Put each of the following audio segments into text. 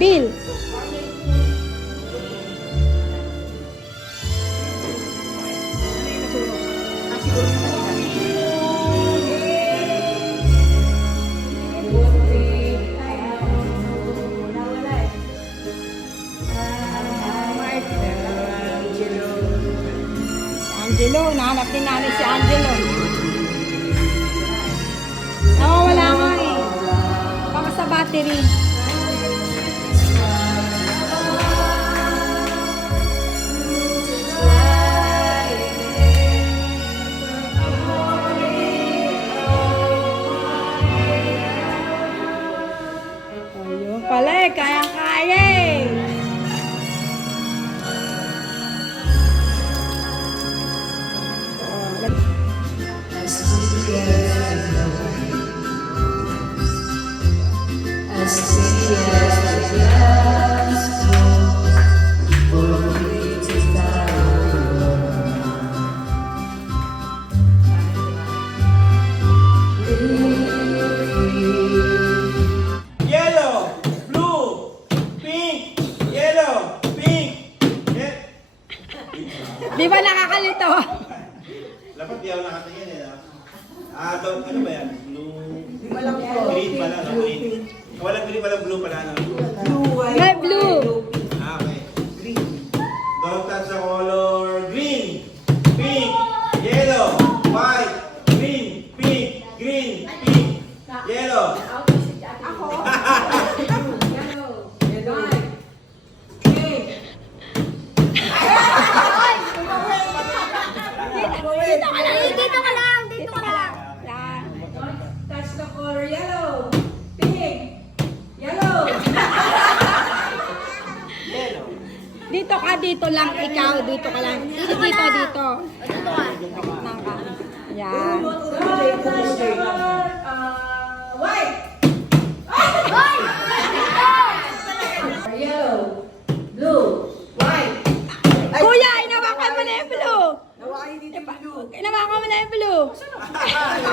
Bill. Angelo, nahanap din namin si Angelo. Nawawala nga eh. Baka sa battery. Ayun pala eh, kayang-kaya eh. Yellow, blue, pink, yellow, pink. Di ba nakakalito? Dapat di ako nakatingin eh. Ito, ano ba yan? Blue, green pala, no? Green. Walang green, walang blue pala, no? May blue. Okay. Green. Don't touch the color green, pink, yellow, white, green, pink, green, pink, yellow. Dito ka lang, dito ka lang, dito ka lang. Yan. Touch the color yellow, pink, yellow. Dito ka, dito lang. Ikaw, dito ka lang. Dito, dito, dito. Dito ka. Naka. Yan. Touch the color white. Yellow, blue, white. Kuya, inawakan mo na yung blue. Inawakan mo na yung blue.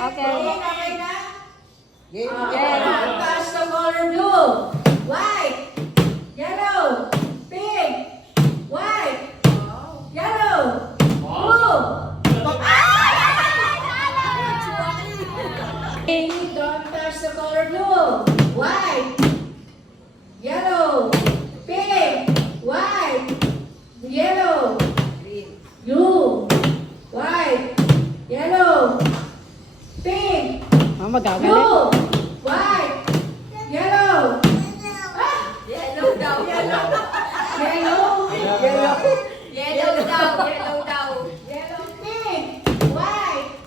Okay. Okay na? Touch the color blue, white, yellow, pink, white, yellow, blue. Don't touch the color blue, white, yellow, pink, white, yellow, blue, white, yellow, pink, Oh, magagalit. blue, white, yellow. Yellow daw. Yellow. Yellow daw. Yellow daw. Yellow, pink, white,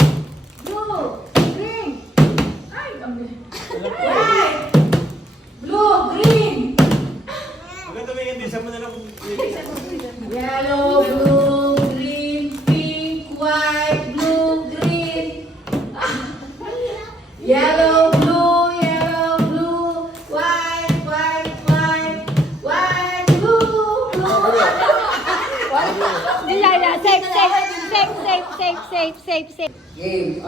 blue, green. Ay, white, blue, green. Huwag tumingin din sa mo na lang. Yellow, blue, green, pink, white, blue, green. Yellow, blue, white, white, white, white, blue, blue. Yeah. Safe, safe. Game.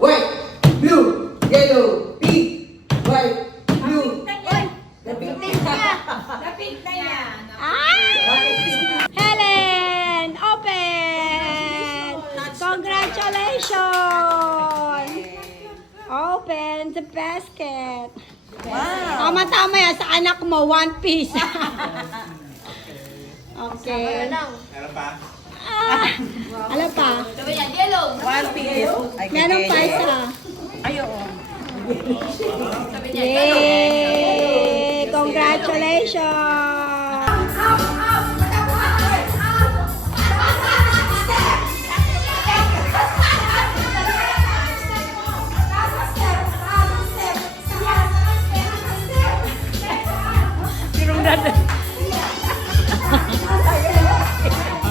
White, blue, yellow, pink, white, blue. Helen, open. Congratulations. Open the basket. Wow. Tama-tama yan sa anak mo, one piece. Okay. Meron pa? Ano pa? One piece. Meron pa isa. Ayun. Yay! Congratulations!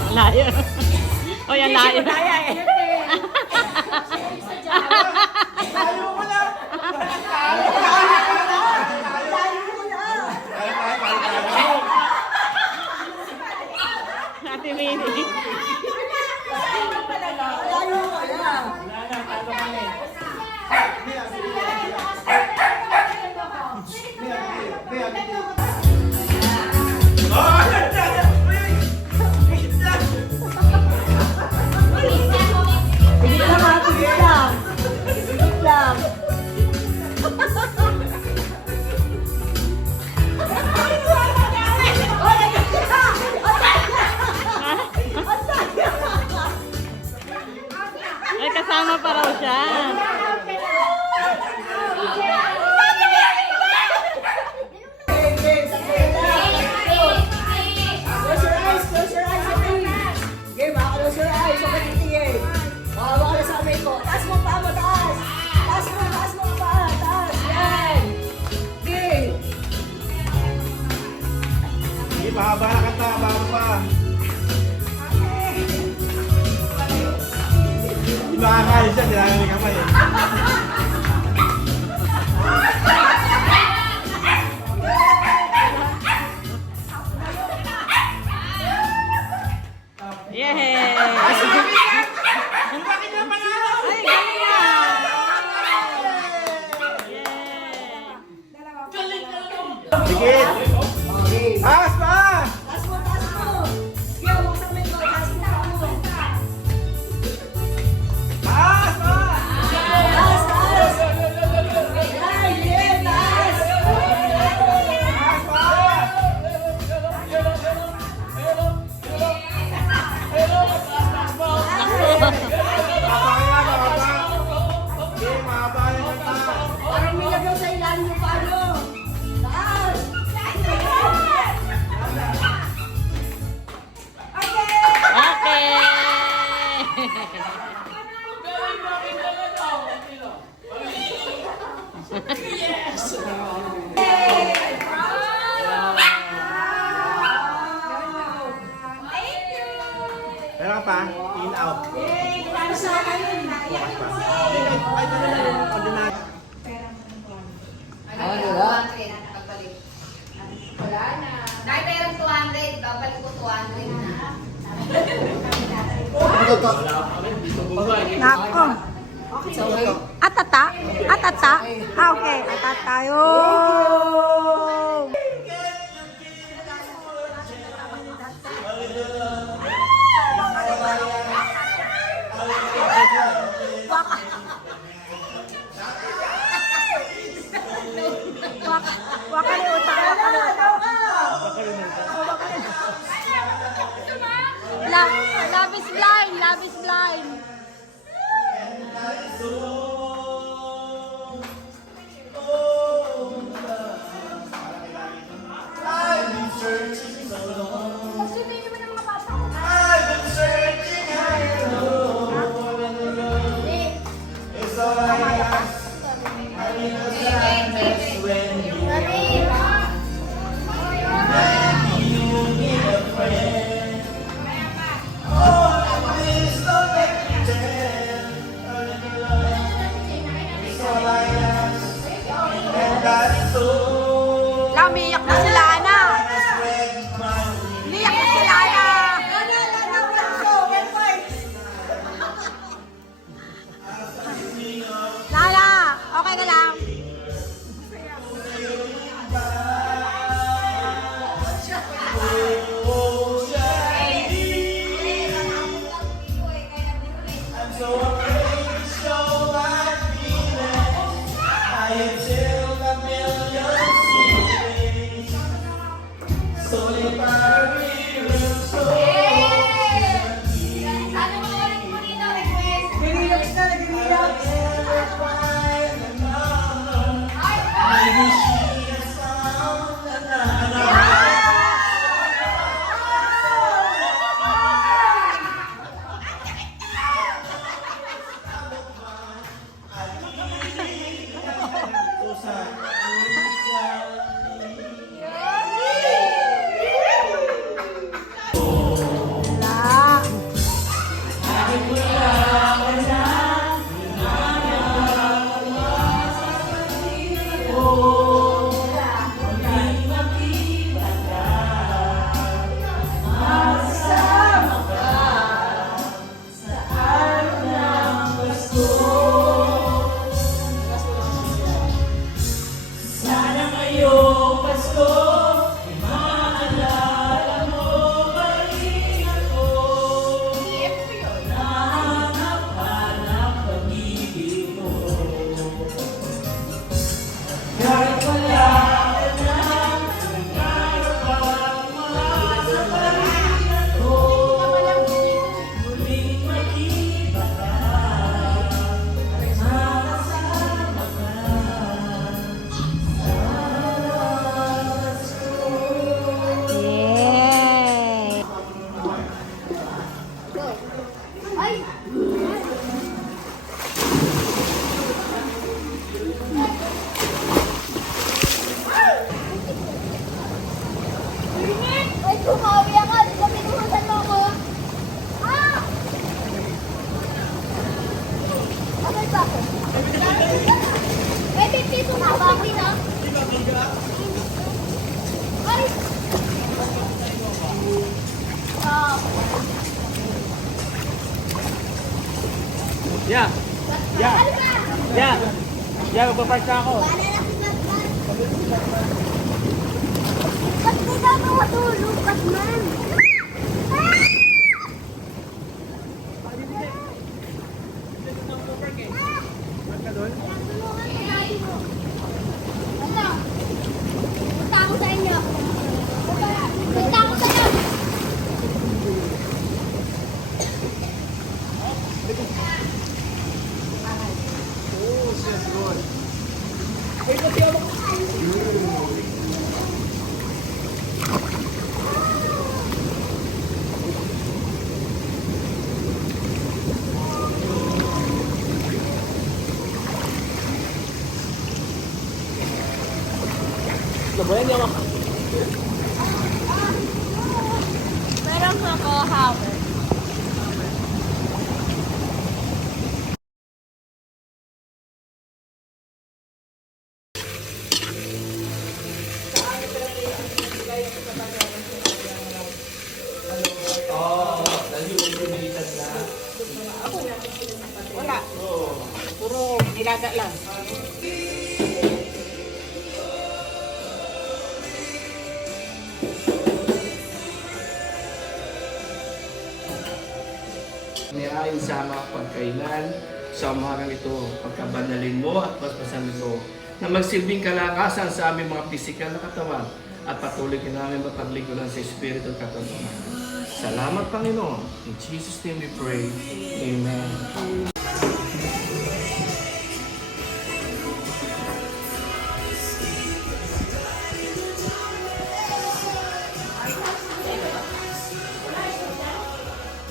Layo. O yan, layo. Kaya, Kasama pa raw siya. Close your eyes, okay? Game, close your eyes, okay, titigil. Baka na sa kamay ko. Taas mo pa mo, taas. Taas mo pa, taas. Yan. Game. Sige, pahaba na kanta, pahaba pa. Hindi makakain siya, kailangan may kamay eh. Yay! Ang bakit na panalo? Ay, galing yan! Yay! Sige! Okay. Taas pa! Taas mo. Sige, huwag sa kamay ko. Taas mo. Taas pa! Taas. Yan, yan, taas. Taas pa! Mahaba kaya, mahaba. Sige, mahaba na yung kanta. Parang nilagaw sa ilalim yung palo. Taas. Okay! Meron pa? In, out. Para sa akin. Bukas pa. Ay, ano na yun? Ordinary. Ano ba? Dahil perang 200, babalik ko 200 na. Nako. Atata? Atata? Ah, okay. Atata. Yung. Wakalimutan. Love is blind. Love is blind. Umiyak na si Lana. Umiyak na si Lana. Lana, Pwede dito na ba? Ay! Yeah. Yeah. Yeah. Yeah, magpapark na ako. Ba't di daw matulog, Batman? Ano? Punta ako sa inyo. Punta ako sa inyo. Meron ako hammer. Wala. Puro nilaga lang. Niyain sa mga pagkainan sa umagang ito, pagkabanalin mo at basbasan ito na magsilbing kalakasan sa aming mga pisikal na katawan at patuloy ka namin mapaglingkuran sa Espiritu at katotohanan. Salamat, Panginoon. In Jesus' name we pray. Amen.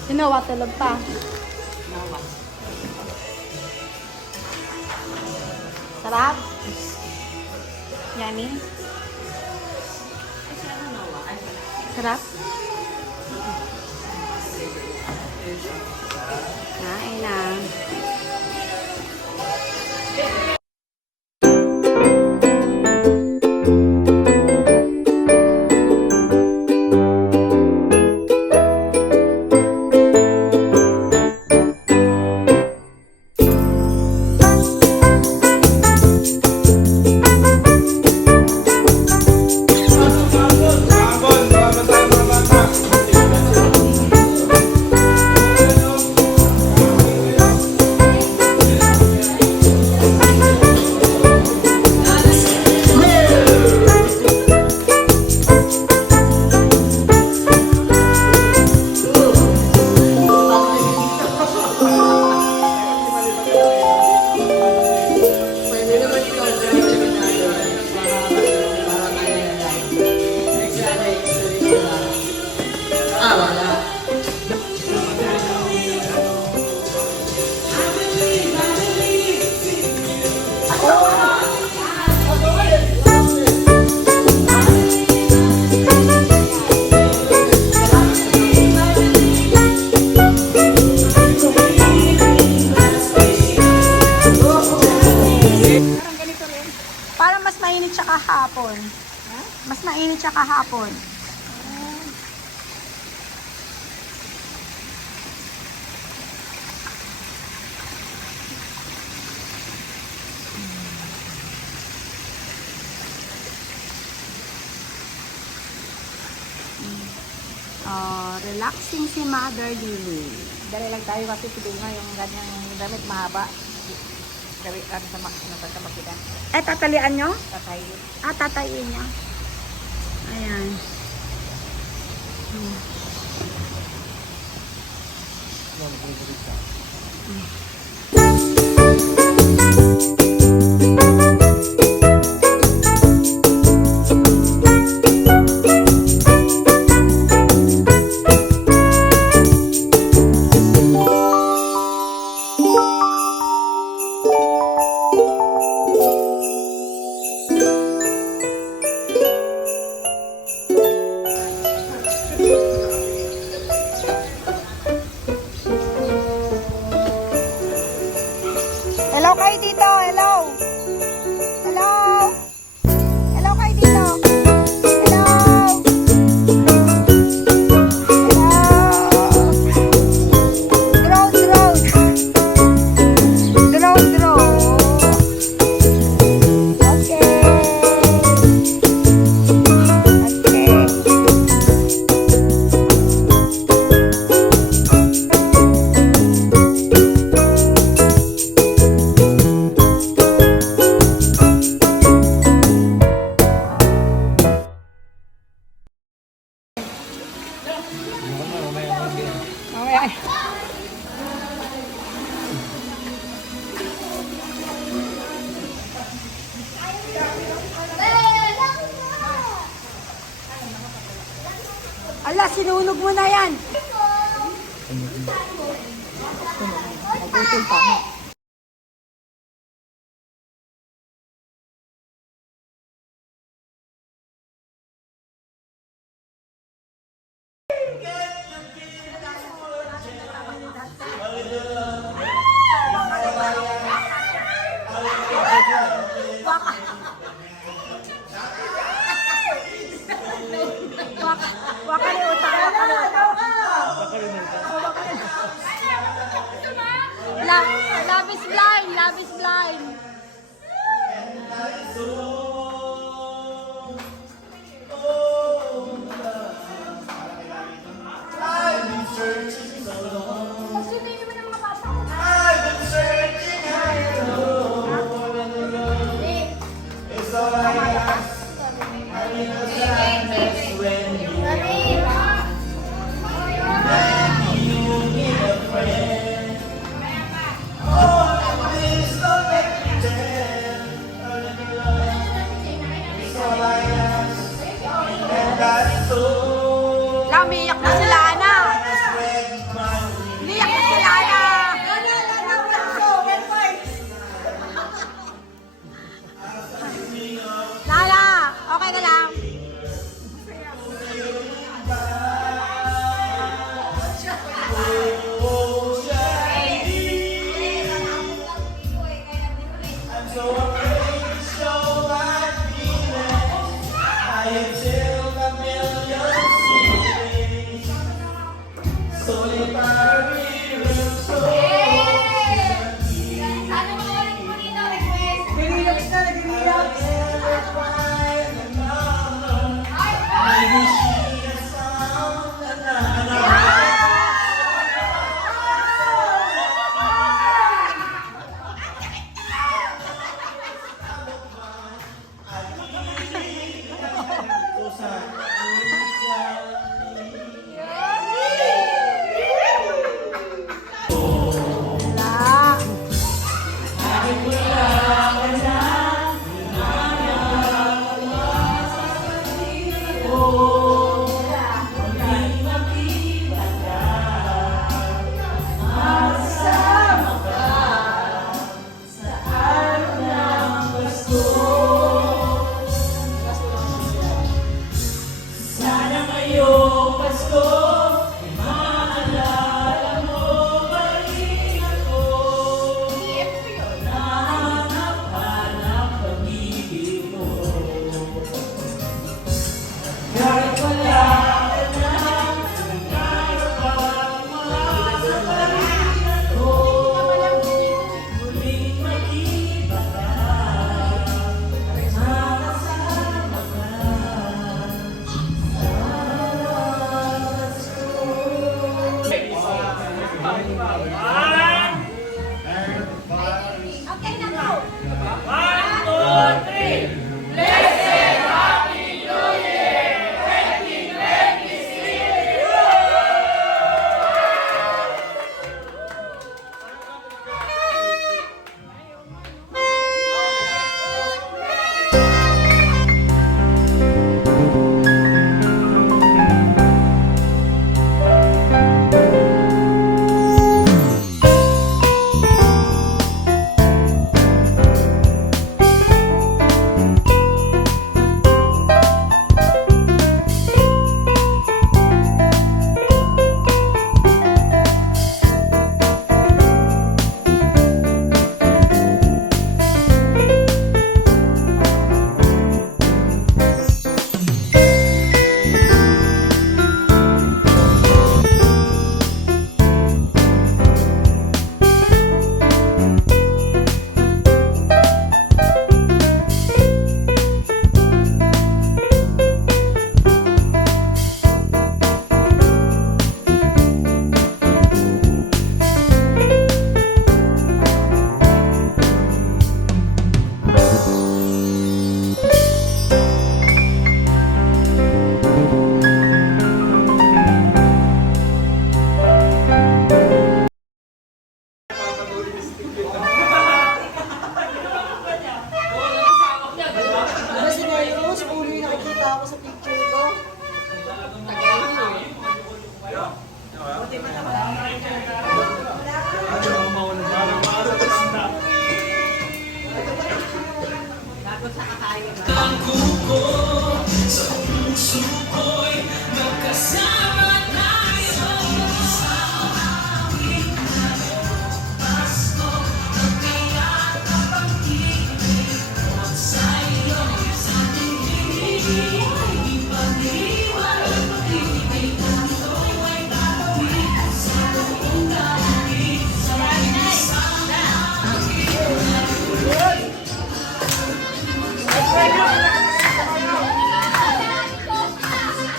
Sinawa, tulog pa. Sarap? Yummy? Sarap? Kain na. Parang mas mainit siya kahapon. Mas mainit siya kahapon. Relaxing si Mother Lily. Dali lang tayo kasi nga yung ganyang damit mahaba. Dari ano sa makita. Eh, tatalian nyo? Tatay. Tatayin nyo. Ayan. sinunog mo na yan. Nagutol pa nga. Waka ni utak, waka ni utak. Love is blind, love is blind. Umiyak na sila, Ana. Umiyak na sila, Ana. Lala, okay na lang.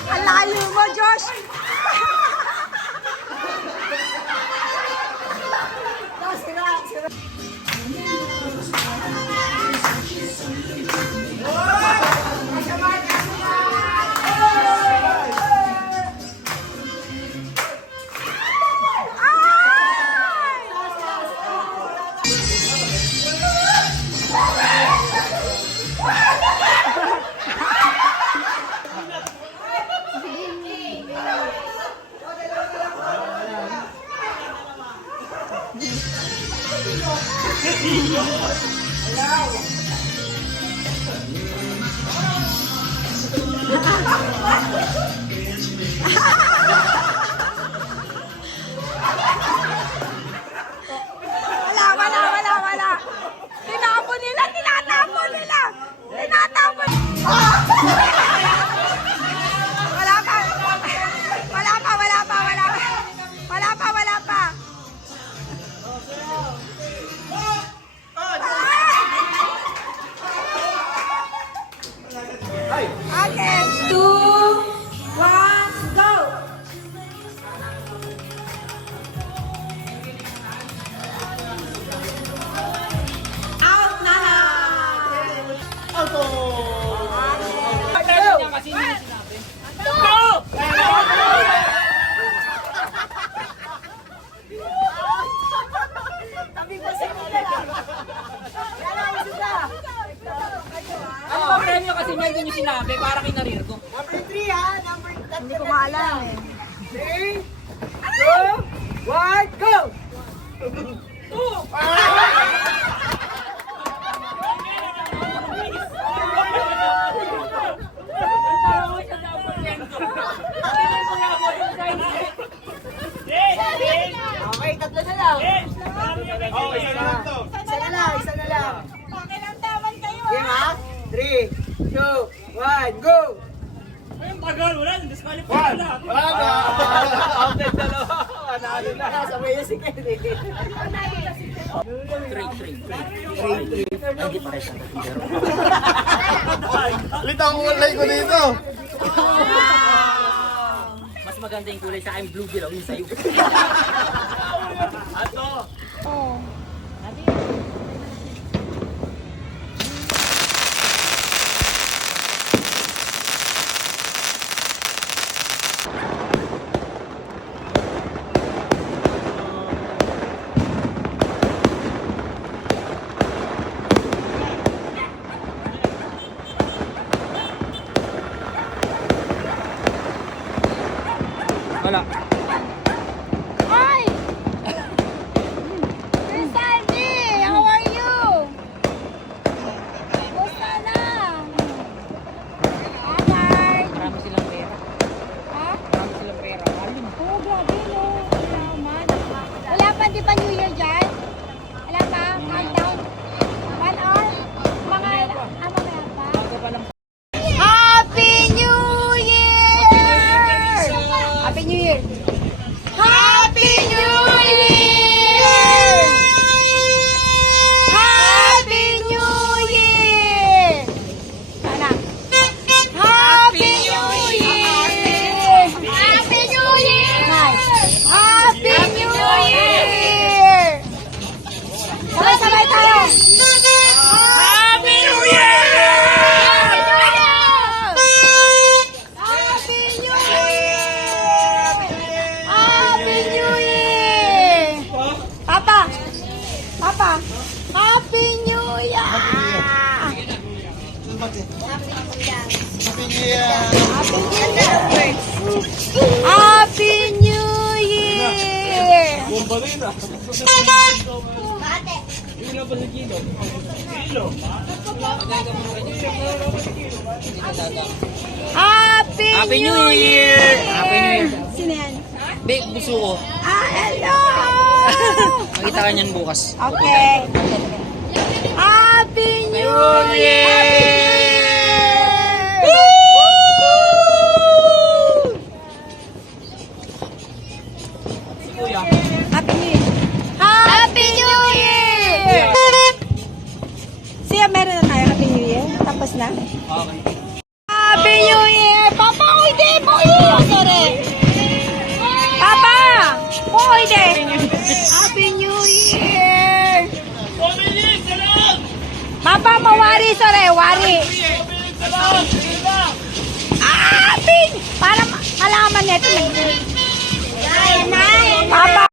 Ang layo mo, Josh! Wala. Tinapon nila. Tinatapon. Wala pa. Okay. 2, 1, go! Out na lang! Ano ba premyo kasi may ganyan sinabi para kinarir ko? Number 3 ha, number 3. Hindi ko maalam eh. 3, 2, 1, go! Okay, tatlo na lang. Oh, isa na lang to. Isa na lang. Game ha? 3, 2, 1, go! Wala na! Outlet dalawa! Panalo na! Sabay na si Kenny. Lita ko kulay ko dito. Mas maganda yung kulay sa akin, blue dilaw yung sa'yo. Wala. Hi! Miss Sandy! How are you? Kumusta na? Ha, Mark? Marami silang pera. Ha? Marami silang pera. Oo, grabe no. Salamat. Wala pa, di ba New Year dyan? Wala pa? Countdown? 1 hour? Mga, mamaya pa? Happy New Year! Happy New Year! Happy New Year! Happy New Year! Sana. Happy New Year! Happy New Year! Happy New Year! Sabay-sabay tayo! Happy New Year! Happy New Year! Happy New Year! Papa! Papa! Happy New Year! Happy New Year! Happy New Year! Happy New Year! Sino yan? Big buso ko. Hello! Makita ka niyan bukas. Okay. Happy New Year! Happy New Year! Happy New Year! Siya, meron na tayo Happy New Year? Tapos na? Papa, mawari, sore, wari. Ping! Para malaman nito. Papa,